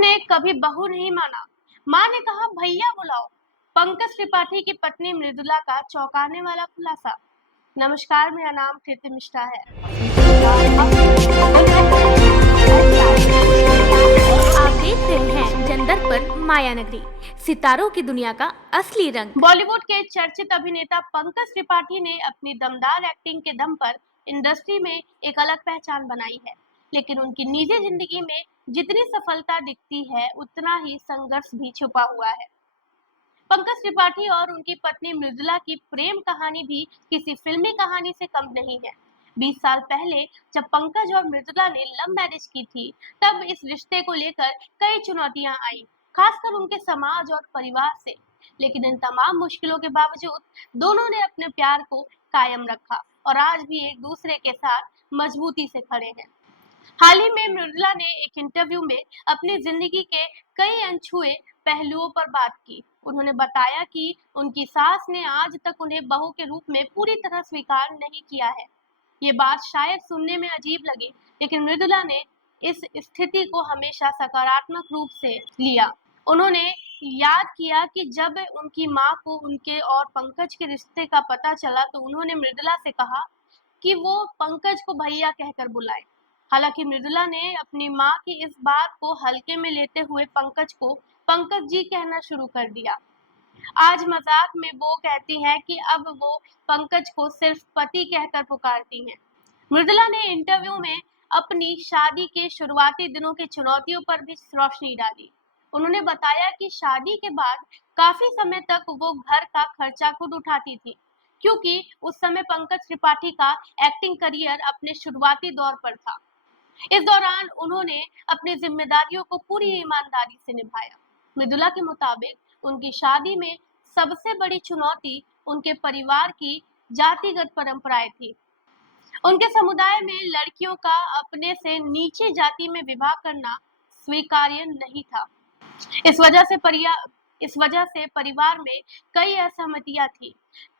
ने कभी बहू नहीं माना, माँ ने कहा भैया बुलाओ। पंकज त्रिपाठी की पत्नी मृदुला का चौंकाने वाला खुलासा। नमस्कार, मेरा नाम कृति मिश्रा है। आप देख रहे हैं जनदर्पण माया नगरी, सितारों की दुनिया का असली रंग। बॉलीवुड के चर्चित अभिनेता पंकज त्रिपाठी ने अपनी दमदार एक्टिंग के दम पर इंडस्ट्री में एक अलग पहचान बनाई है, लेकिन उनकी निजी जिंदगी में जितनी सफलता दिखती है उतना ही संघर्ष भी छुपा हुआ है। पंकज त्रिपाठी और उनकी पत्नी मृदुला की प्रेम कहानी भी किसी फिल्मी कहानी से कम नहीं है। 20 साल पहले जब पंकज और मृदुला ने लव मैरिज की थी, तब इस रिश्ते को लेकर कई चुनौतियां आई, खासकर उनके समाज और परिवार से। लेकिन इन तमाम मुश्किलों के बावजूद दोनों ने अपने प्यार को कायम रखा और आज भी एक दूसरे के साथ मजबूती से खड़े हैं। हाल ही में मृदुला ने एक इंटरव्यू में अपनी जिंदगी के कई अनछुए पहलुओं पर बात की। उन्होंने बताया कि उनकी सास ने आज तक उन्हें बहू के रूप में पूरी तरह स्वीकार नहीं किया है। ये बात शायद सुनने में अजीब लगे, लेकिन मृदुला ने इस स्थिति को हमेशा सकारात्मक रूप से लिया। उन्होंने याद किया कि जब उनकी माँ को उनके और पंकज के रिश्ते का पता चला तो उन्होंने मृदुला से कहा कि वो पंकज को भैया कहकर बुलाए। हालांकि मृदुला ने अपनी मां की इस बात को हल्के में लेते हुए पंकज को पंकज जी कहना शुरू कर दिया। आज मजाक में वो कहती हैं कि अब वो पंकज को सिर्फ पति कहकर पुकारती हैं। मृदुला ने इंटरव्यू में अपनी शादी के शुरुआती दिनों की चुनौतियों पर भी रोशनी डाली। उन्होंने बताया कि शादी के बाद काफी समय तक वो घर का खर्चा खुद उठाती थी, क्योंकि उस समय पंकज त्रिपाठी का एक्टिंग करियर अपने शुरुआती दौर पर था। इस दौरान उन्होंने अपनी जिम्मेदारियों को पूरी ईमानदारी से निभाया। मृदुला के मुताबिक उनकी शादी में सबसे बड़ी चुनौती उनके परिवार की जातिगत परंपराएं थी। उनके समुदाय में लड़कियों का अपने से नीचे जाति में विवाह करना स्वीकार्य नहीं था। इस वजह से परिवार में कई असहमतियां थी,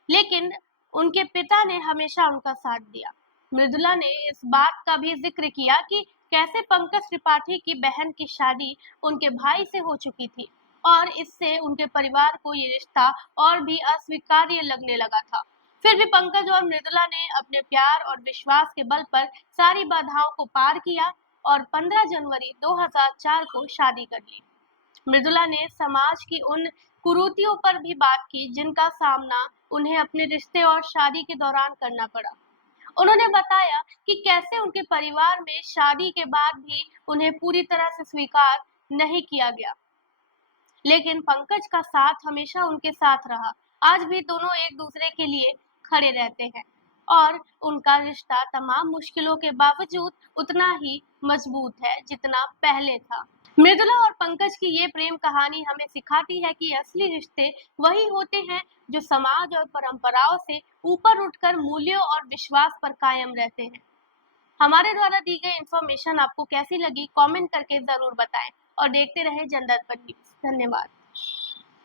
लेकिन उनके पिता ने हमेशा उनका साथ दिया। मृदुला ने इस बात का भी जिक्र किया कि कैसे पंकज त्रिपाठी की बहन की शादी उनके भाई से हो चुकी थी और इससे उनके परिवार को ये रिश्ता और भी अस्वीकार्य लगने लगा था। फिर भी पंकज और मृदुला ने अपने प्यार और विश्वास के बल पर सारी बाधाओं को पार किया और 15 जनवरी 2004 को शादी कर ली। मृदुला ने समाज की उन कुरीतियों पर भी बात की जिनका सामना उन्हें अपने रिश्ते और शादी के दौरान करना पड़ा। उन्होंने बताया कि कैसे उनके परिवार में शादी के बाद भी उन्हें पूरी तरह से स्वीकार नहीं किया गया, लेकिन पंकज का साथ हमेशा उनके साथ रहा। आज भी दोनों एक दूसरे के लिए खड़े रहते हैं और उनका रिश्ता तमाम मुश्किलों के बावजूद उतना ही मजबूत है जितना पहले था। मृदुला और पंकज की ये प्रेम कहानी हमें सिखाती है कि असली रिश्ते वही होते हैं जो समाज और परंपराओं से ऊपर उठकर मूल्यों और विश्वास पर कायम रहते हैं। हमारे द्वारा दी गई इंफॉर्मेशन आपको कैसी लगी, कमेंट करके जरूर बताएं और देखते रहें जनदर्पण न्यूज़। धन्यवाद।